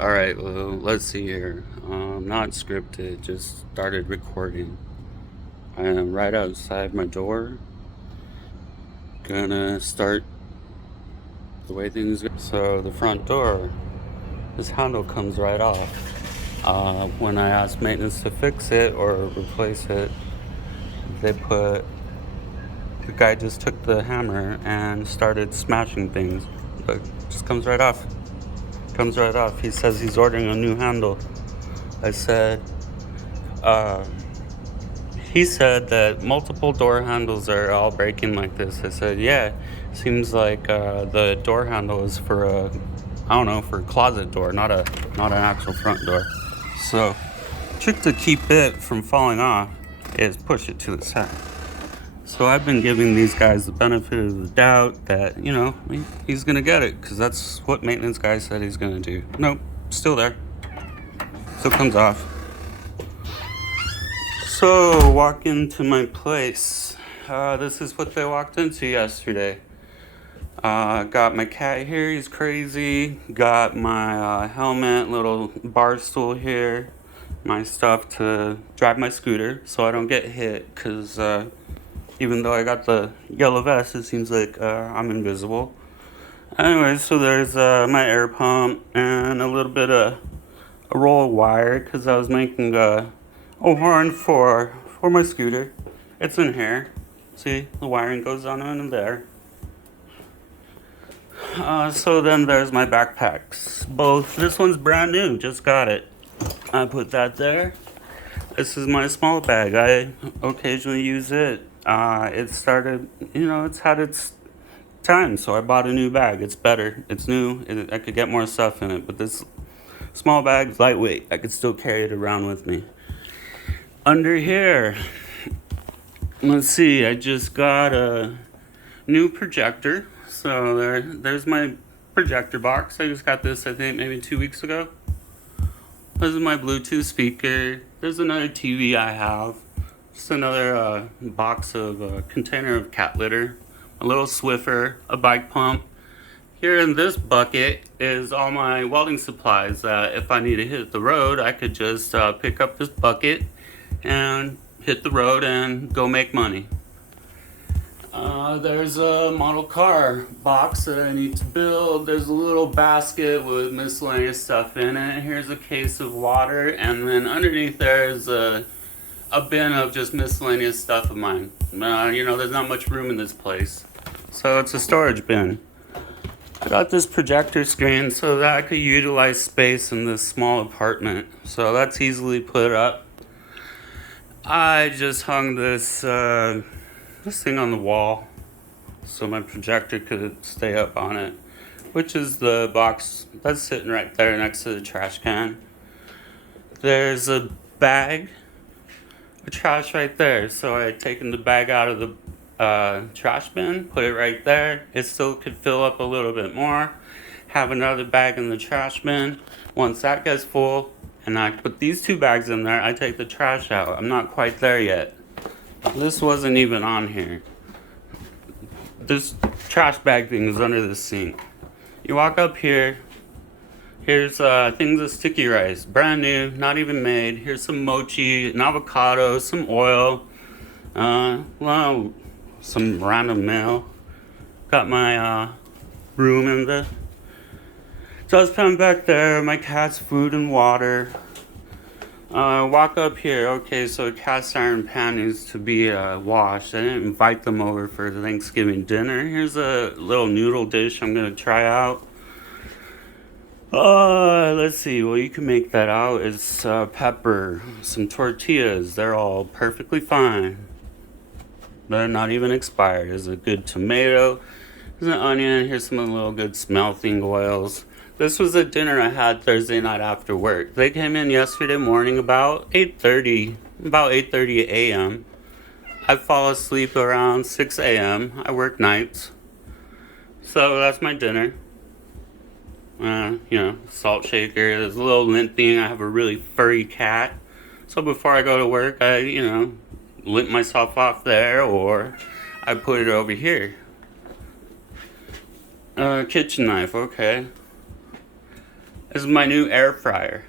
Alright, well, let's see here. Not scripted, just started recording. I am right outside my door. Gonna start the way things go. So, the front door, this handle comes right off. When I asked maintenance to fix it or replace it, they put. The guy just took the hammer and started smashing things. But just comes right off. Comes right off. He says he's ordering a new handle. I said, uh, he said that multiple door handles are all breaking like this. I said, yeah, seems like the door handle is for I don't know, for a closet door, not an actual front door. So, trick to keep it from falling off is push it to the side. So I've been giving these guys the benefit of the doubt that, he's gonna get it, because that's what maintenance guy said he's gonna do. Nope, still there. Still comes off. So, walk into my place. This is what they walked into yesterday. Got my cat here, he's crazy. Got my helmet, little bar stool here. My stuff to drive my scooter so I don't get hit, because even though I got the yellow vest, it seems like I'm invisible. Anyway, so there's my air pump and a little bit of a roll of wire, because I was making a horn for my scooter. It's in here. See, the wiring goes on in there. So then there's my backpacks. Both. This one's brand new. Just got it. I put that there. This is my small bag. I occasionally use it. It started, it's had its time, so I bought a new bag. It's better. It's new. I could get more stuff in it, but this small bag's lightweight. I could still carry it around with me. Under here, let's see. I just got a new projector. So there's my projector box. I just got this, I think, maybe 2 weeks ago. This is my Bluetooth speaker. There's another TV I have. Just another box of container of cat litter. A little Swiffer, a bike pump. Here in this bucket is all my welding supplies that if I need to hit the road, I could just pick up this bucket and hit the road and go make money. There's a model car box that I need to build. There's a little basket with miscellaneous stuff in it. Here's a case of water, and then underneath there is a bin of just miscellaneous stuff of mine. There's not much room in this place, so it's a storage bin. I got this projector screen so that I could utilize space in this small apartment, so that's easily put up. I just hung this thing on the wall so my projector could stay up on it, which is the box that's sitting right there next to the trash can. There's a bag of trash right there, so I had taken the bag out of the trash bin, put it right there. It still could fill up a little bit more. Have another bag in the trash bin. Once that gets full and I put these two bags in there, I take the trash out. I'm not quite there yet. This wasn't even on here. This trash bag thing is under the sink. You walk up here. Here's things of sticky rice, brand new, not even made. Here's some mochi, an avocado, some oil, some random mail. Got my room in the dustpan back there. My cat's food and water. Walk up here. Okay, so a cast iron pan needs to be washed. I didn't invite them over for Thanksgiving dinner. Here's a little noodle dish I'm gonna try out. Let's see. Well, you can make that out. It's pepper, some tortillas. They're all perfectly fine. They're not even expired. There's a good tomato. There's an onion. Here's some little good smelting oils. This was a dinner I had Thursday night after work. They came in yesterday morning about 8:30 a.m. I fall asleep around 6 a.m. I work nights. So that's my dinner. Salt shaker. There's a little lint thing. I have a really furry cat. So before I go to work, I, lint myself off there, or I put it over here. Kitchen knife, okay. This is my new air fryer.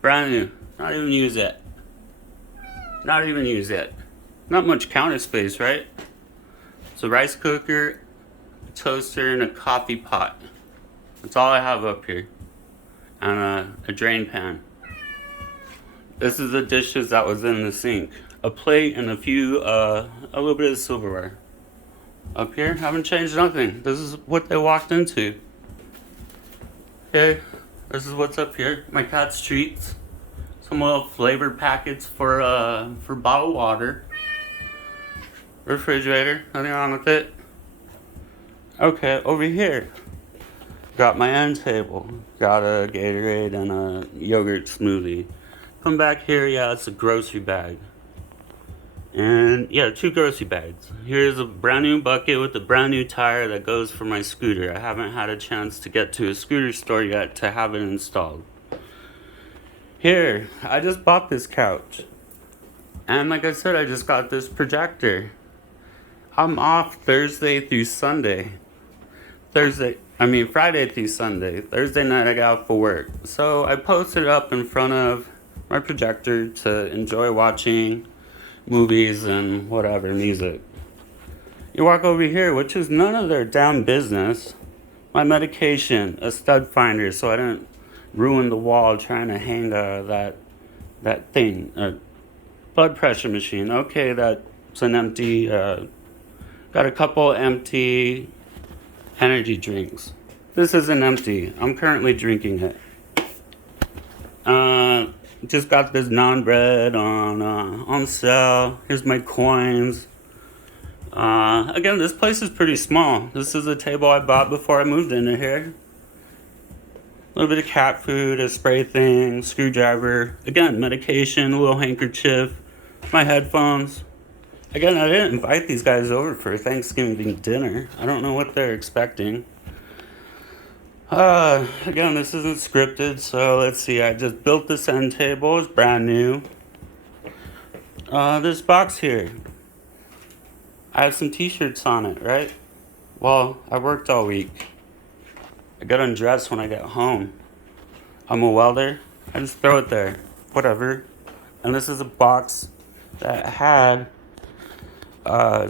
Brand new. Not even use it. Not even use it. Not much counter space, right? It's a rice cooker, a toaster, and a coffee pot. That's all I have up here. And a drain pan. This is the dishes that was in the sink. A plate and a little bit of silverware. Up here, haven't changed nothing. This is what they walked into. Okay, this is what's up here. My cat's treats. Some little flavor packets for bottled water. Refrigerator, nothing wrong with it. Okay, over here, got my end table. Got a Gatorade and a yogurt smoothie. Come back here, yeah, it's a grocery bag. And yeah, 2 grocery bags. Here's a brand new bucket with a brand new tire that goes for my scooter. I haven't had a chance to get to a scooter store yet to have it installed. Here, I just bought this couch. And like I said, I just got this projector. I'm off Thursday through Sunday. Friday through Sunday. Thursday night I got out for work. So I posted it up in front of my projector to enjoy watching movies and whatever, music. You walk over here, which is none of their damn business. My medication, a stud finder, so I didn't ruin the wall trying to hang that thing. Blood pressure machine. Okay, that's an empty. Got a couple empty energy drinks. This isn't empty. I'm currently drinking it. Just got this naan bread on sale. Here's my coins. Again, this place is pretty small. This is a table I bought before I moved into here. A little bit of cat food, a spray thing, screwdriver. Again, medication, a little handkerchief, my headphones. Again, I didn't invite these guys over for Thanksgiving dinner. I don't know what they're expecting. Again, this isn't scripted, so let's see. I just built this end table. It's brand new. This box here. I have some t-shirts on it, right? Well, I worked all week. I got undressed when I get home. I'm a welder. I just throw it there. Whatever. And this is a box that had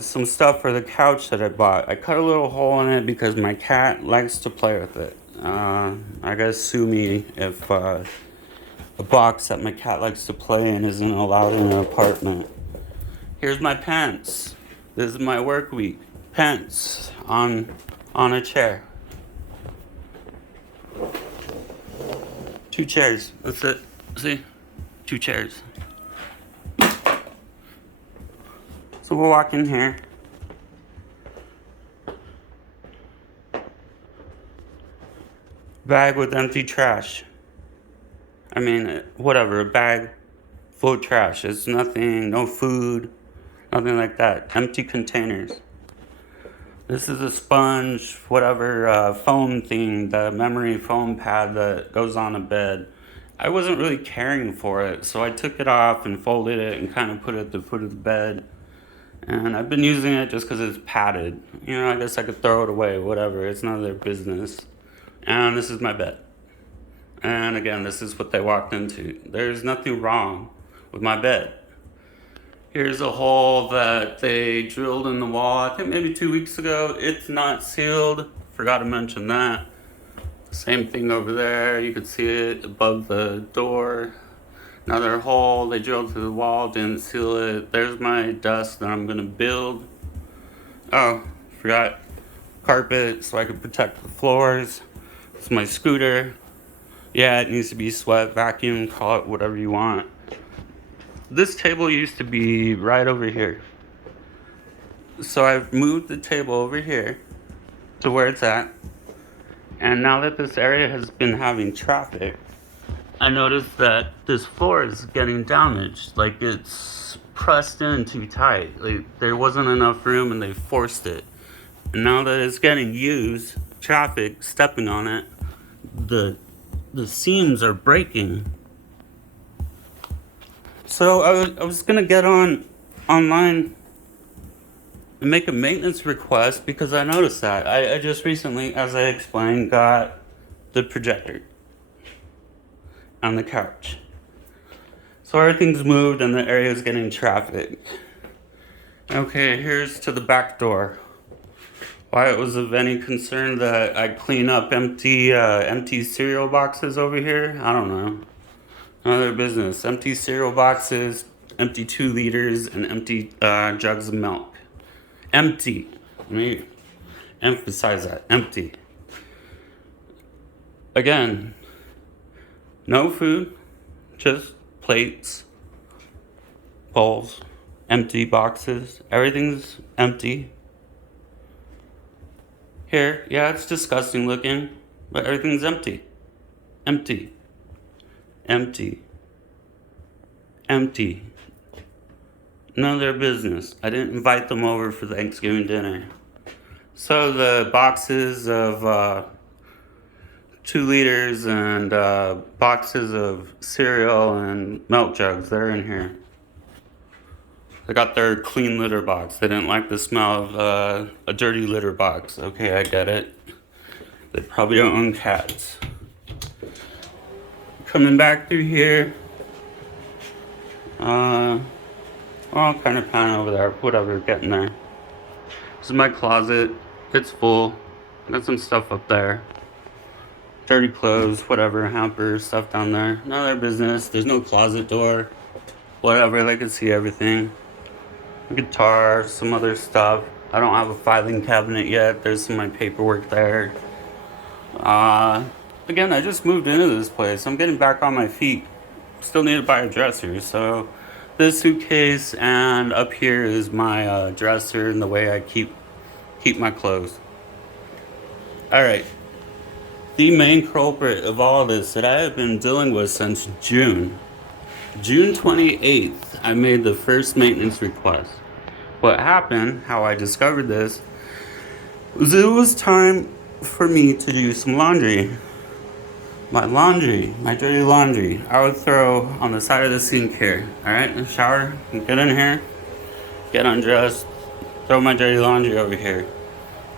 some stuff for the couch that I bought. I cut a little hole in it because my cat likes to play with it. I guess sue me if a box that my cat likes to play in isn't allowed in an apartment. Here's my pants. This is my work week. Pants on a chair. 2 chairs. That's it. See? 2 chairs. So we'll walk in here. Bag with empty trash. Whatever, a bag full of trash. It's nothing, no food, nothing like that. Empty containers. This is a sponge, whatever, foam thing, the memory foam pad that goes on a bed. I wasn't really caring for it, so I took it off and folded it and kind of put it at the foot of the bed. And I've been using it just because it's padded. I guess I could throw it away, whatever. It's none of their business. And this is my bed. And again, this is what they walked into. There's nothing wrong with my bed. Here's a hole that they drilled in the wall, I think maybe 2 weeks ago. It's not sealed. Forgot to mention that. Same thing over there. You could see it above the door. Another hole they drilled through the wall, didn't seal it. There's my desk that I'm gonna build. Oh, forgot carpet so I could protect the floors. It's my scooter. Yeah, it needs to be swept, vacuum, call it whatever you want. This table used to be right over here. So I've moved the table over here to where it's at. And now that this area has been having traffic, I noticed that this floor is getting damaged. Like it's pressed in too tight. Like there wasn't enough room and they forced it. And now that it's getting used, traffic stepping on it, the seams are breaking. So I was gonna get online and make a maintenance request because I noticed that. I just recently, as I explained, got the projector. on the couch. So everything's moved and the area is getting traffic. Okay, here's to the back door. Why it was of any concern that I clean up empty cereal boxes over here, I don't know. None of their business. Empty cereal boxes, empty 2 liters, and empty jugs of milk. Empty. Let me emphasize that. Empty. Again, no food, just plates, bowls, empty boxes. Everything's empty. Here, yeah, it's disgusting looking, but everything's empty. Empty. Empty. Empty. None of their business. I didn't invite them over for Thanksgiving dinner. So the boxes of 2 liters and boxes of cereal and milk jugs, they're in here. They got their clean litter box. They didn't like the smell of a dirty litter box. Okay, I get it. They probably don't own cats. Coming back through here. I'll kind of pan over there. Whatever, getting there. This is my closet. It's full. Got some stuff up there. Dirty clothes, whatever, hampers, stuff down there. None of their business. There's no closet door. Whatever, they can see everything. A guitar, some other stuff. I don't have a filing cabinet yet. There's some of my paperwork there. Again, I just moved into this place. I'm getting back on my feet. Still need to buy a dresser. So this suitcase and up here is my dresser and the way I keep my clothes. All right. The main culprit of all this that I have been dealing with since June 28th, I made the first maintenance request. What happened, how I discovered this, was it was time for me to do some laundry. My dirty laundry, I would throw on the side of the sink here. Alright, in the shower, get in here, get undressed, throw my dirty laundry over here.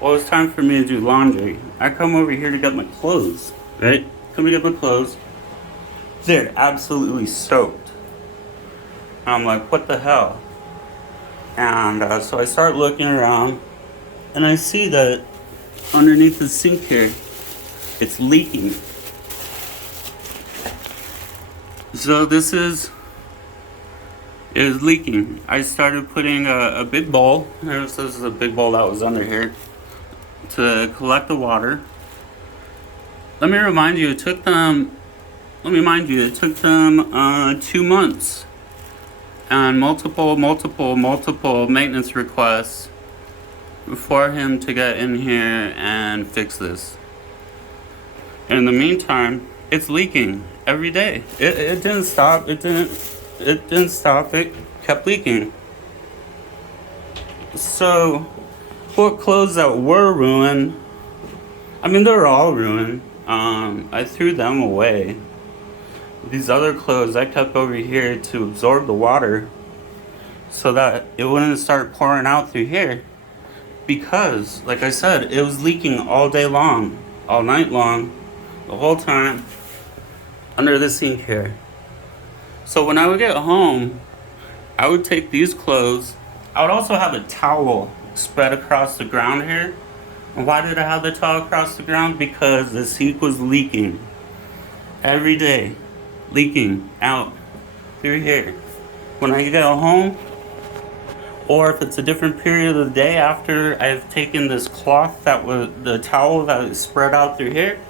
Well, it's time for me to do laundry. I come over here to get my clothes, right? Come to get my clothes. They're absolutely soaked. I'm like, what the hell? And so I start looking around, and I see that underneath the sink here, it's leaking. So this is leaking. I started putting a big bowl. This is a big bowl that was under here to collect the water. Let me remind you, it took them 2 months and multiple maintenance requests for him to get in here and fix this. In the meantime, it's leaking every day. It didn't stop. It didn't stop. It kept leaking. So, what clothes that were ruined, I mean, they're all ruined. I threw them away. These other clothes I kept over here to absorb the water so that it wouldn't start pouring out through here. Because, like I said, it was leaking all day long, all night long, the whole time, under the sink here. So when I would get home, I would take these clothes. I would also have a towel spread across the ground here. And why did I have the towel across the ground? Because the sink was leaking every day. Leaking out through here. When I get home, or if it's a different period of the day after I've taken this cloth that was the towel that is spread out through here,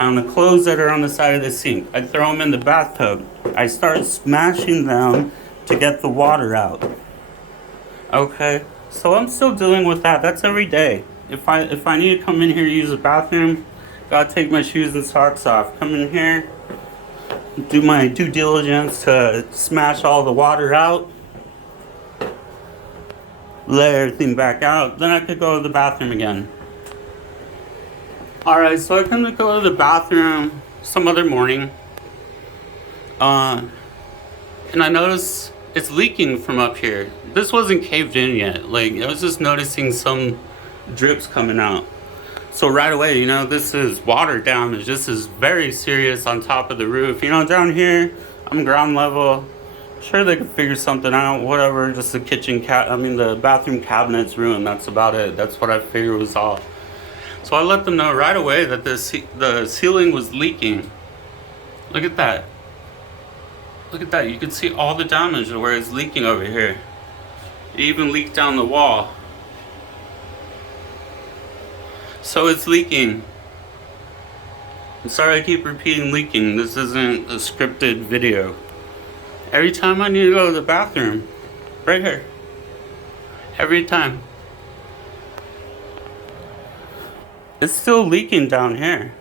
on the clothes that are on the side of the sink, I throw them in the bathtub. I start smashing them to get the water out. Okay, so I'm still dealing with that. That's every day. If I need to come in here to use the bathroom, gotta take my shoes and socks off. Come in here, do my due diligence to smash all the water out, let everything back out, then I could go to the bathroom again. Alright, so I come to go to the bathroom some other morning, and I notice it's leaking from up here. This wasn't caved in yet, like I was just noticing some drips coming out. So right away, you know, this is water damage. This is very serious on top of the roof. You know, down here, I'm ground level. Sure, they could figure something out, whatever. Just the the bathroom cabinet's ruined. That's about it. That's what I figured was all. So I let them know right away that the ceiling was leaking. Look at that. Look at that. You can see all the damage where it's leaking over here. It even leaked down the wall. So it's leaking. I'm sorry I keep repeating leaking. This isn't a scripted video. Every time I need to go to the bathroom, right here. Every time. It's still leaking down here.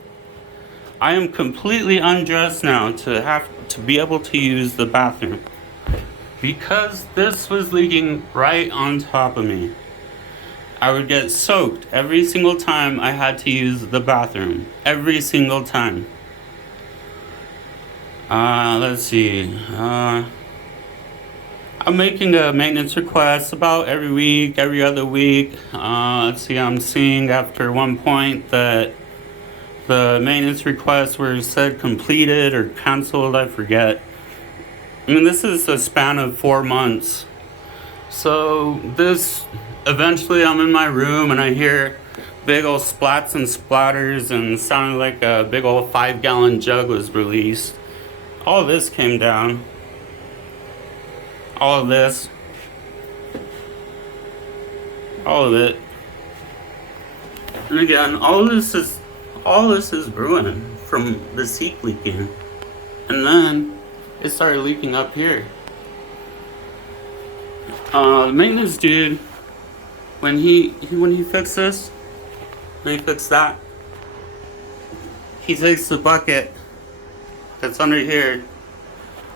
I am completely undressed now to be able to use the bathroom. Because this was leaking right on top of me. I would get soaked every single time I had to use the bathroom. Every single time. Let's see. I'm making a maintenance request about every week, every other week. Let's see, I'm seeing after one point that the maintenance requests were said completed or canceled, I forget. I mean, this is a span of 4 months. So eventually I'm in my room and I hear big old splats and splatters and it sounded like a big old 5-gallon jug was released. All of this came down. All of this. All of it. And again, all this is ruined from the sink leaking. And then it started leaking up here. The maintenance dude, when he fixed this, when he fixed that, he takes the bucket that's under here.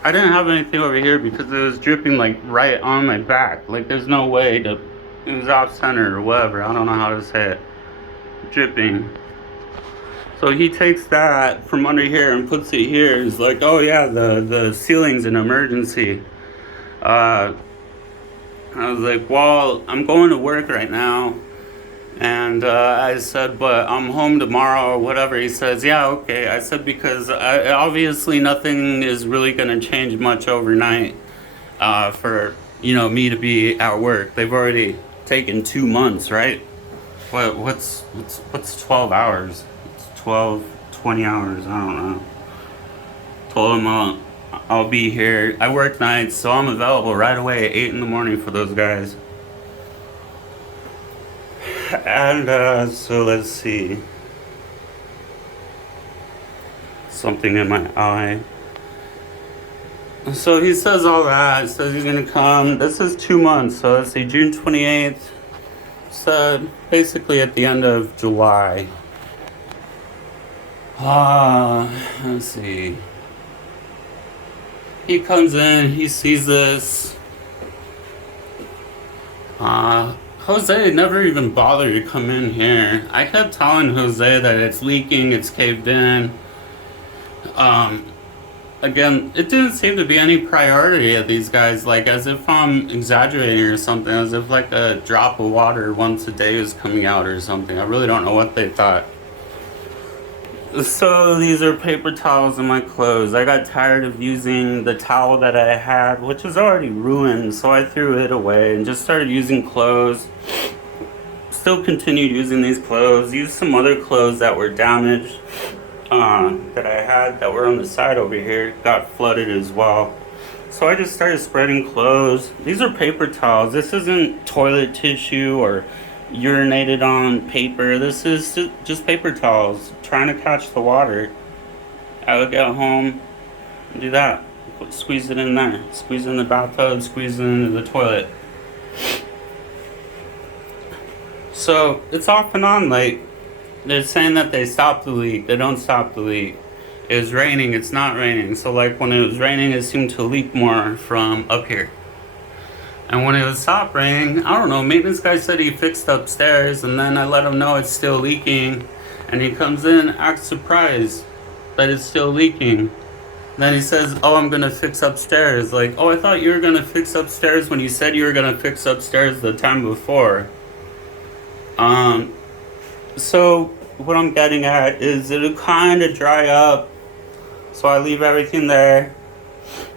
I didn't have anything over here because it was dripping like right on my back. Like there's no way it was off center or whatever. I don't know how to say it. Dripping. So he takes that from under here and puts it here. He's like, oh yeah, the ceiling's an emergency. I was like, well, I'm going to work right now. And I said, but I'm home tomorrow or whatever. He says, yeah, okay. I said, because obviously nothing is really going to change much overnight for, me to be at work. They've already taken 2 months, right? What's 12 hours? It's 12, 20 hours. I don't know. Told him I'll be here. I work nights, so I'm available right away at 8 in the morning for those guys. And so let's see. Something in my eye. So he says all that. He says he's gonna come. This is 2 months, so let's see, June 28th. So basically at the end of July. Let's see. He comes in, he sees this. Jose never even bothered to come in here. I kept telling Jose that it's leaking, it's caved in. Again, it didn't seem to be any priority of these guys, like as if I'm exaggerating or something, as if like a drop of water once a day is coming out or something. I really don't know what they thought. So these are paper towels in my clothes. I got tired of using the towel that I had, which was already ruined, so I threw it away and just started using clothes. Still continued using these clothes. Used some other clothes that were damaged that I had that were on the side over here. Got flooded as well. So I just started spreading clothes. These are paper towels. This isn't toilet tissue or urinated on paper. This is just paper towels trying to catch the water. I would get home and do that. Squeeze it in there. Squeeze it in the bathtub, squeeze it into the toilet. So it's off and on. Like they're saying that they stopped the leak. They don't stop the leak. It was raining, it's not raining. So like when it was raining, it seemed to leak more from up here. And when it was stopped raining, I don't know, maintenance guy said he fixed upstairs, and then I let him know it's still leaking. And he comes in, acts surprised that it's still leaking. Then he says, oh, I'm gonna fix upstairs. Like, oh, I thought you were gonna fix upstairs when you said you were gonna fix upstairs the time before. So what I'm getting at is it'll kind of dry up, so I leave everything there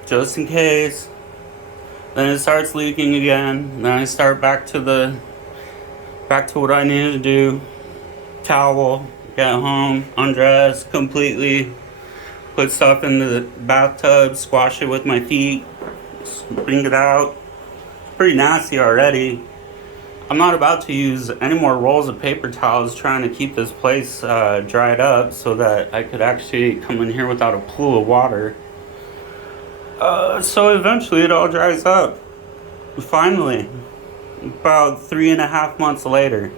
just in case. Then it starts leaking again. Then I start back to what I needed to do. Towel, get home, undress completely, put stuff in the bathtub, squash it with my feet, bring it out. Pretty nasty already. I'm not about to use any more rolls of paper towels trying to keep this place dried up so that I could actually come in here without a pool of water. So eventually it all dries up. Finally, about 3.5 months later.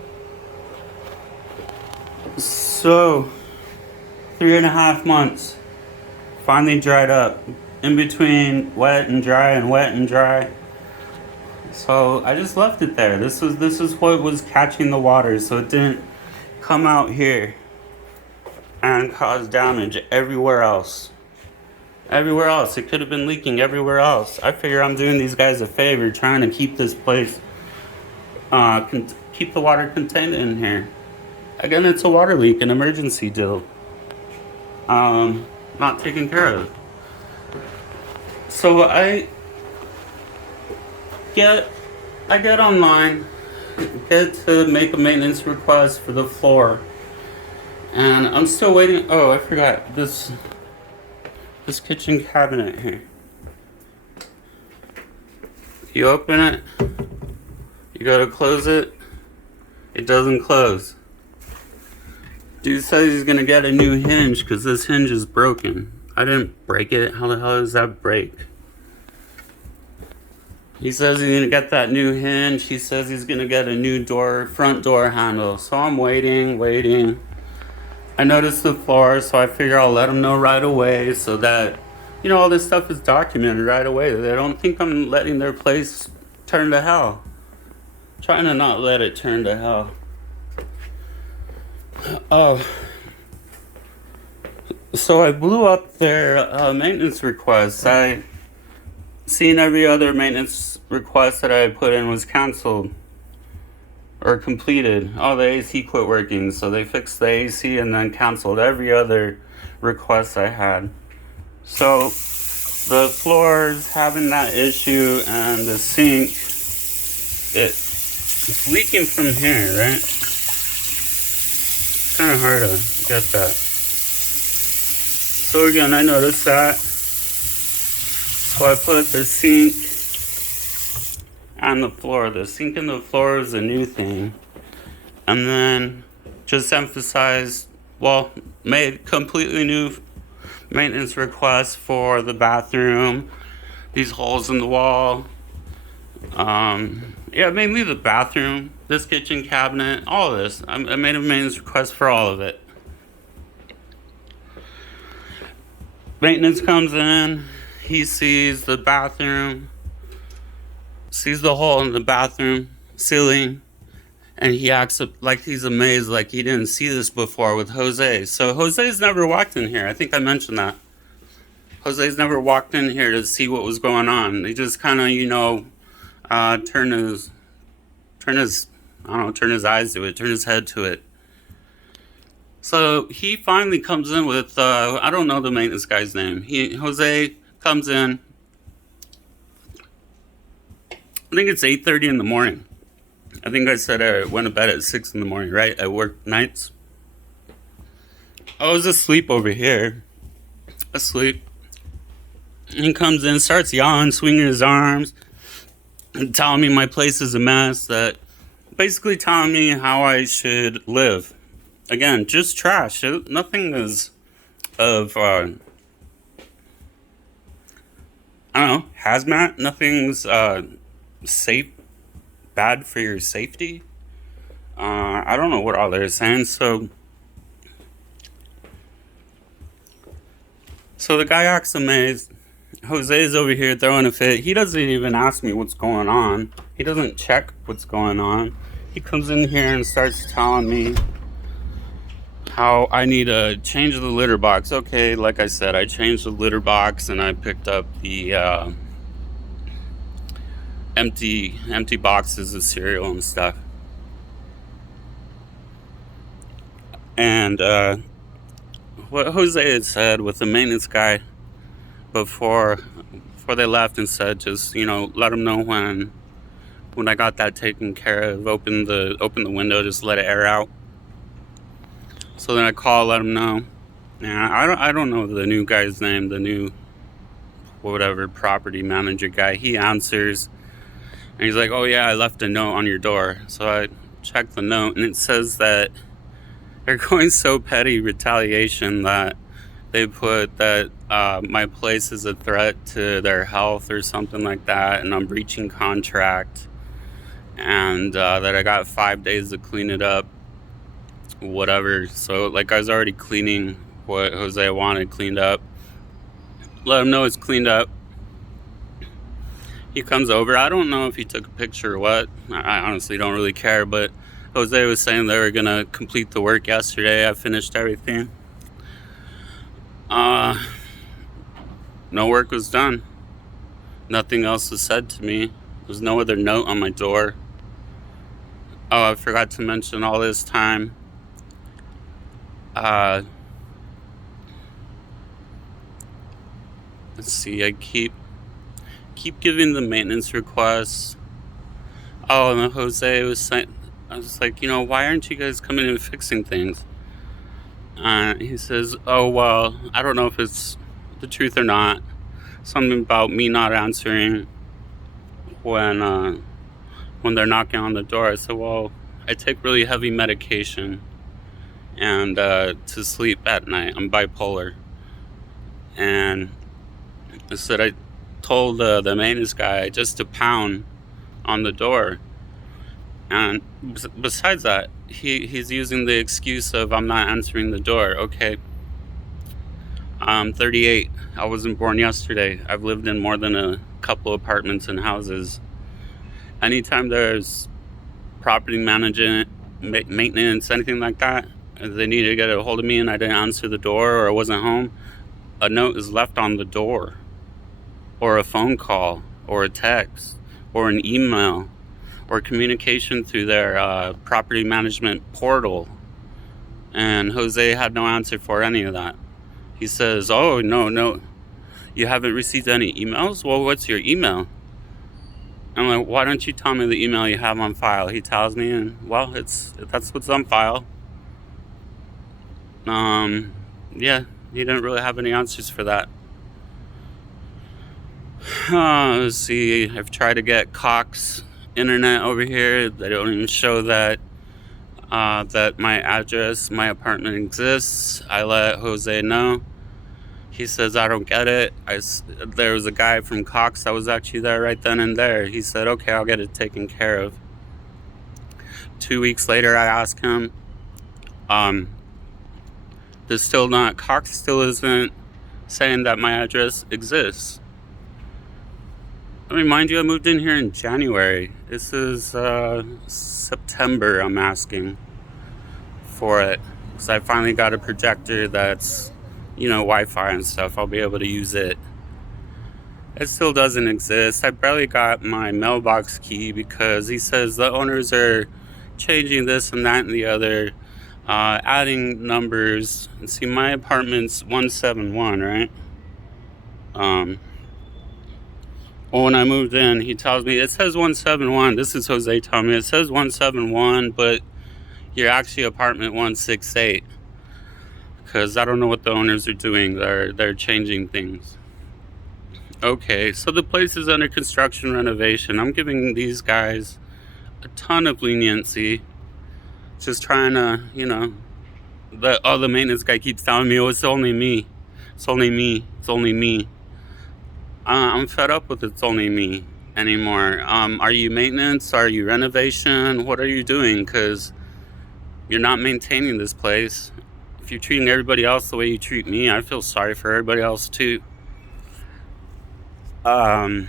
So, 3.5 months finally dried up. In between wet and dry and wet and dry. So I just left it there. This is what was catching the water, so it didn't come out here and cause damage everywhere else. Everywhere else, it could have been leaking everywhere else. I figure I'm doing these guys a favor, trying to keep this place, keep the water contained in here. Again, it's a water leak, an emergency deal. Not taken care of. So I get online, get to make a maintenance request for the floor, and I'm still waiting. Oh, I forgot this kitchen cabinet here. You open it, you go to close it, it doesn't close. Dude says he's gonna get a new hinge because this hinge is broken. I didn't break it. How the hell does that break? He says he's gonna get that new hinge. He says he's gonna get a new front door handle. So I'm waiting. I noticed the floor, so I figure I'll let him know right away so that, all this stuff is documented right away. They don't think I'm letting their place turn to hell. Trying to not let it turn to hell. Oh. So I blew up their maintenance requests. I seen every other maintenance request that I had put in was canceled or completed. Oh, the AC quit working, so they fixed the AC and then canceled every other request I had. So the floor's having that issue, and the sink, it's leaking from here, right? It's kind of hard to get that. So again, I noticed that. So I put the sink on the floor. The sink and the floor is a new thing. And then just made completely new maintenance requests for the bathroom. These holes in the wall. Mainly the bathroom, this kitchen cabinet, all of this. I made a maintenance request for all of it. Maintenance comes in, he sees the bathroom, sees the hole in the bathroom ceiling, and he acts like he's amazed, like he didn't see this before with Jose. So Jose's never walked in here. I think I mentioned that. Jose's never walked in here to see what was going on. He just kind of, turn his eyes to it, turn his head to it. So he finally comes in with, I don't know the maintenance guy's name. Jose comes in, I think it's 8:30 in the morning. I think I said I went to bed at 6 in the morning, right? I work nights. I was asleep over here. He comes in, starts yawning, swinging his arms, and telling me my place is a mess, basically telling me how I should live. Again, just trash. Nothing is of, hazmat. Nothing's safe, bad for your safety. I don't know what all they're saying. So the guy acts amazed. Jose's over here throwing a fit. He doesn't even ask me what's going on. He doesn't check what's going on. He comes in here and starts telling me how I need to change the litter box. Okay, like I said, I changed the litter box and I picked up the empty boxes of cereal and stuff. And what Jose had said with the maintenance guy before they left, and said, just, let them know when I got that taken care of. Open the window, just let it air out. So then I call, let them know. And I don't know the new guy's name, the new whatever property manager guy. He answers, and he's like, "Oh yeah, I left a note on your door." So I checked the note, and it says that they're going so petty retaliation that they put that my place is a threat to their health or something like that, and I'm breaching contract, and that I got 5 days to clean it up, whatever. So like, I was already cleaning what Jose wanted cleaned up. Let him know it's cleaned up. He comes over. I don't know if he took a picture or what. I honestly don't really care, but Jose was saying they were gonna complete the work yesterday. I finished everything. No work was done. Nothing else was said to me. There's no other note on my door. Oh, I forgot to mention, all this time, let's see, I keep giving the maintenance requests. Oh, and then Jose was saying, I was like, why aren't you guys coming and fixing things? He says, oh, well, I don't know if it's the truth or not. Something about me not answering when they're knocking on the door. I said, well, I take really heavy medication and to sleep at night. I'm bipolar. And I said, I told the maintenance guy just to pound on the door. And besides that, he's using the excuse of, I'm not answering the door. Okay, I'm 38. I wasn't born yesterday. I've lived in more than a couple apartments and houses. Anytime there's property management, maintenance, anything like that, they need to get a hold of me and I didn't answer the door or I wasn't home, a note is left on the door, or a phone call, or a text, or an email, or communication through their property management portal. And Jose had no answer for any of that. He says, oh, no, you haven't received any emails? Well, what's your email? I'm like, why don't you tell me the email you have on file? He tells me, and well, that's what's on file. Yeah, he didn't really have any answers for that. Let's see, I've tried to get Cox internet over here. They don't even show that that my address, my apartment exists. I let Jose know. He says, I don't get it. There was a guy from Cox that was actually there right then and there. He said, okay, I'll get it taken care of. 2 weeks later, I asked him, Cox still isn't saying that my address exists. I mean, mind you, I moved in here in January. This is September. I'm asking for it because I finally got a projector that's, Wi-Fi and stuff. I'll be able to use it. It still doesn't exist. I barely got my mailbox key because he says the owners are changing this and that and the other, adding numbers. And see, my apartment's 171, right? Well, when I moved in, he tells me it says 171. This is Jose telling me it says 171, but you're actually apartment 168. Because I don't know what the owners are doing. They're changing things. Okay, so the place is under construction renovation. I'm giving these guys a ton of leniency. Just trying to, the maintenance guy keeps telling me, oh, it's only me. It's only me. It's only me. I'm fed up with it's only me anymore. Are you maintenance? Are you renovation? What are you doing? Because you're not maintaining this place. If you're treating everybody else the way you treat me, I feel sorry for everybody else too. So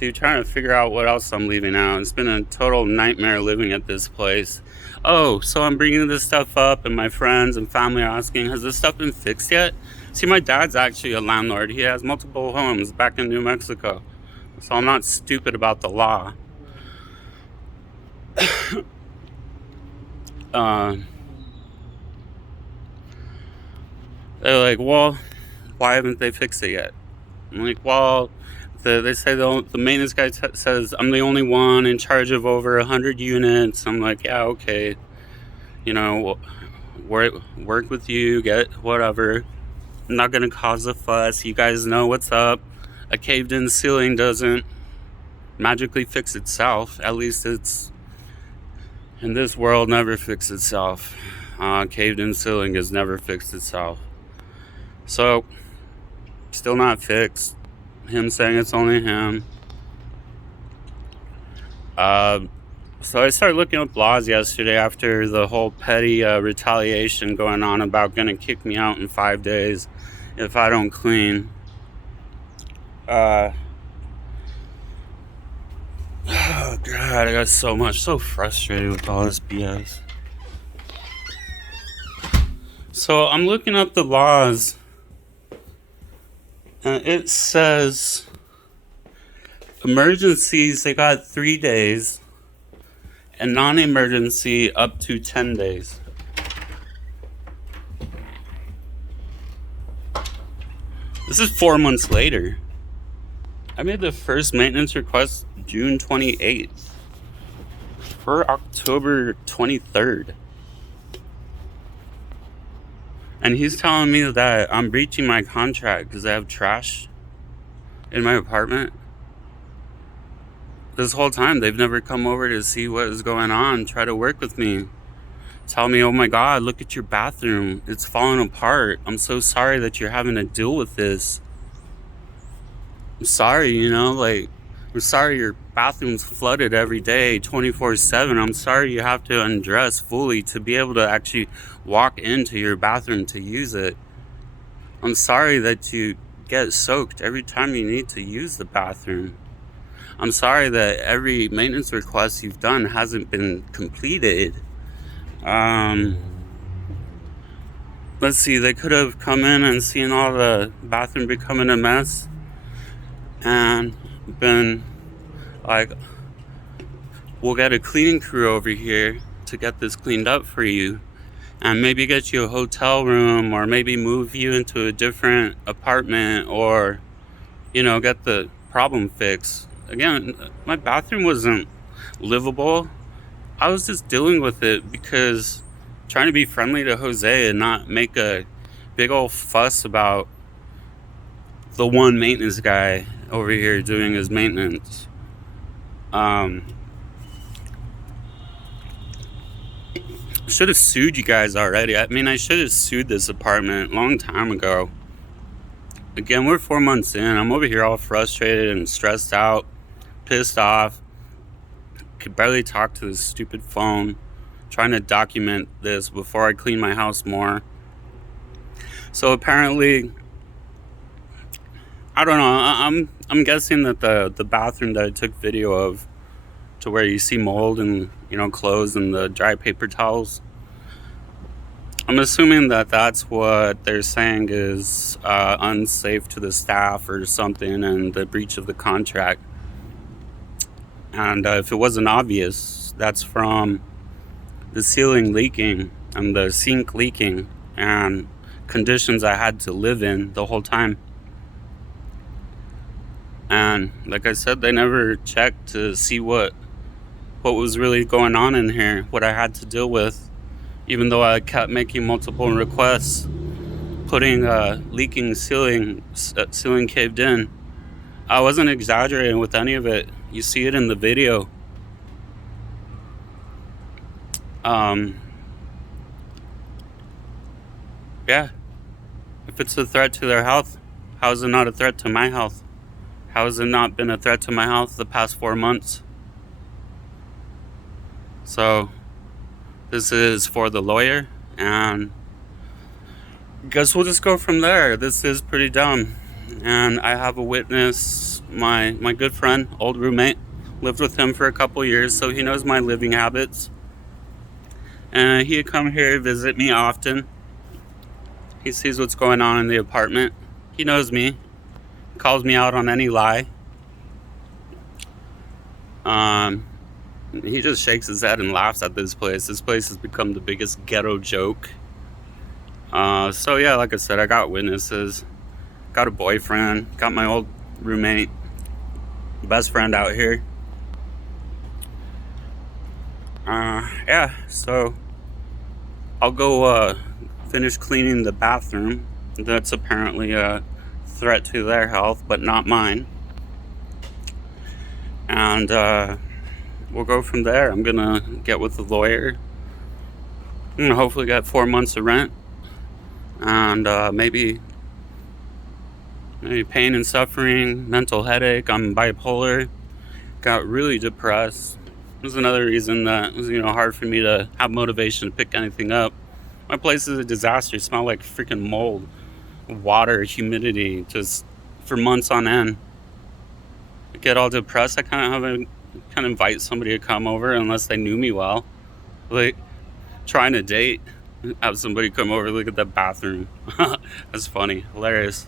you're trying to figure out what else I'm leaving out. It's been a total nightmare living at this place. Oh, so I'm bringing this stuff up, and my friends and family are asking, has this stuff been fixed yet? See, my dad's actually a landlord. He has multiple homes back in New Mexico. So I'm not stupid about the law. They're like, well, why haven't they fixed it yet? I'm like, well, they say the maintenance guy says I'm the only one in charge of over 100 units. I'm like, yeah, okay, you know, work with you, get whatever. I'm not gonna cause a fuss. You guys know what's up. A caved-in ceiling doesn't magically fix itself. At least it's in this world never fix itself. Caved-in ceiling has never fixed itself. So, still not fixed. Him saying it's only him. So I started looking up laws yesterday after the whole petty retaliation going on about gonna kick me out in 5 days if I don't clean. Oh God, I got so frustrated with all this BS. So I'm looking up the laws, and it says emergencies, they got 3 days, and non-emergency up to 10 days. This is 4 months later. I made the first maintenance request June 28th for October 23rd. And he's telling me that I'm breaching my contract because I have trash in my apartment. This whole time, they've never come over to see what is going on, try to work with me. Tell me, oh my God, look at your bathroom. It's falling apart. I'm so sorry that you're having to deal with this. I'm sorry, I'm sorry your bathroom's flooded every day, 24/7. I'm sorry you have to undress fully to be able to actually walk into your bathroom to use it. I'm sorry that you get soaked every time you need to use the bathroom. I'm sorry that every maintenance request you've done hasn't been completed. Let's see, they could have come in and seen all the bathroom becoming a mess and been like, we'll get a cleaning crew over here to get this cleaned up for you and maybe get you a hotel room or maybe move you into a different apartment or, get the problem fixed. Again, my bathroom wasn't livable. I was just dealing with it because trying to be friendly to Jose and not make a big old fuss about the one maintenance guy over here doing his maintenance. Should have sued you guys already. I mean, I should have sued this apartment a long time ago. Again, we're 4 months in. I'm over here all frustrated and stressed out, pissed off. Could barely talk to this stupid phone. Trying to document this before I clean my house more. So apparently, I don't know. I'm guessing that the bathroom that I took video of, to where you see mold and clothes and the dry paper towels. I'm assuming that that's what they're saying is unsafe to the staff or something, and the breach of the contract. And if it wasn't obvious, that's from the ceiling leaking and the sink leaking and conditions I had to live in the whole time. And like I said, they never checked to see what was really going on in here, what I had to deal with, even though I kept making multiple requests, putting leaking ceiling caved in. I wasn't exaggerating with any of it. You see it in the video. Yeah. If it's a threat to their health, how is it not a threat to my health? How has it not been a threat to my health the past 4 months? So, this is for the lawyer, and guess we'll just go from there. This is pretty dumb. And I have a witness, my good friend, old roommate, lived with him for a couple years, so he knows my living habits. And he'd come here, visit me often. He sees what's going on in the apartment. He knows me. Calls me out on any lie. He just shakes his head and laughs at this place. This place has become the biggest ghetto joke. So yeah, like I said, I got witnesses, got a boyfriend, got my old roommate, best friend out here. Yeah, so I'll go finish cleaning the bathroom. That's apparently a threat to their health, but not mine. And we'll go from there. I'm gonna get with the lawyer and hopefully get 4 months of rent, and maybe pain and suffering, mental headache. I'm bipolar. Got really depressed. This is another reason that it was, hard for me to have motivation to pick anything up. My place is a disaster. It smelled like freaking mold, water, humidity, just for months on end. I get all depressed. I kind of invite somebody to come over unless they knew me well. Like trying to date, have somebody come over, look at the bathroom. That's funny, hilarious.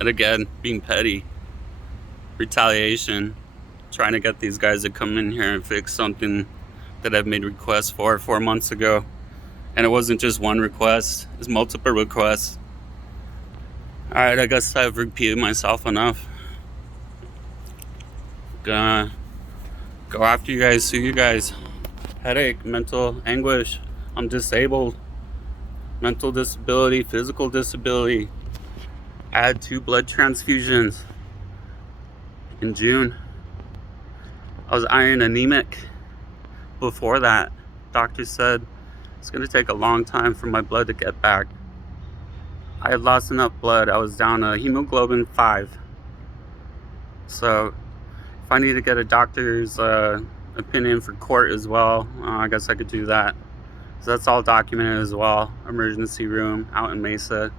And again, being petty, retaliation, trying to get these guys to come in here and fix something that I've made requests for 4 months ago. And it wasn't just one request, it's multiple requests. Alright, I guess I've repeated myself enough. Gonna go after you guys, sue you guys. Headache, mental anguish, I'm disabled. Mental disability, physical disability. I had 2 blood transfusions in June. I was iron anemic. Before that, doctor said it's gonna take a long time for my blood to get back. I had lost enough blood. I was down to hemoglobin 5. So if I need to get a doctor's opinion for court as well, I guess I could do that. So that's all documented as well. Emergency room out in Mesa.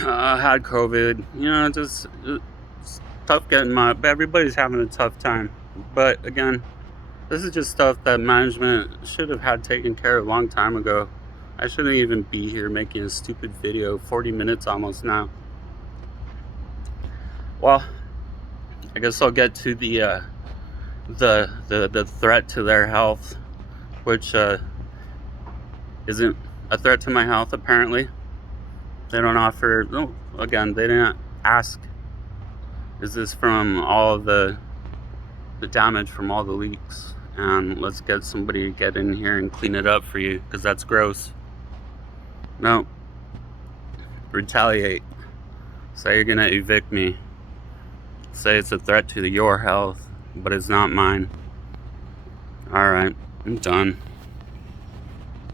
Had COVID. It's tough getting but everybody's having a tough time. But again, this is just stuff that management should have had taken care of a long time ago. I shouldn't even be here making a stupid video, 40 minutes almost now. Well, I guess I'll get to the threat to their health, which isn't a threat to my health apparently. They don't offer, no, again, they didn't ask, is this from all of the damage from all the leaks? And let's get somebody to get in here and clean it up for you, because that's gross. No. Retaliate. Say you're gonna evict me. Say it's a threat to your health, but it's not mine. Alright, I'm done.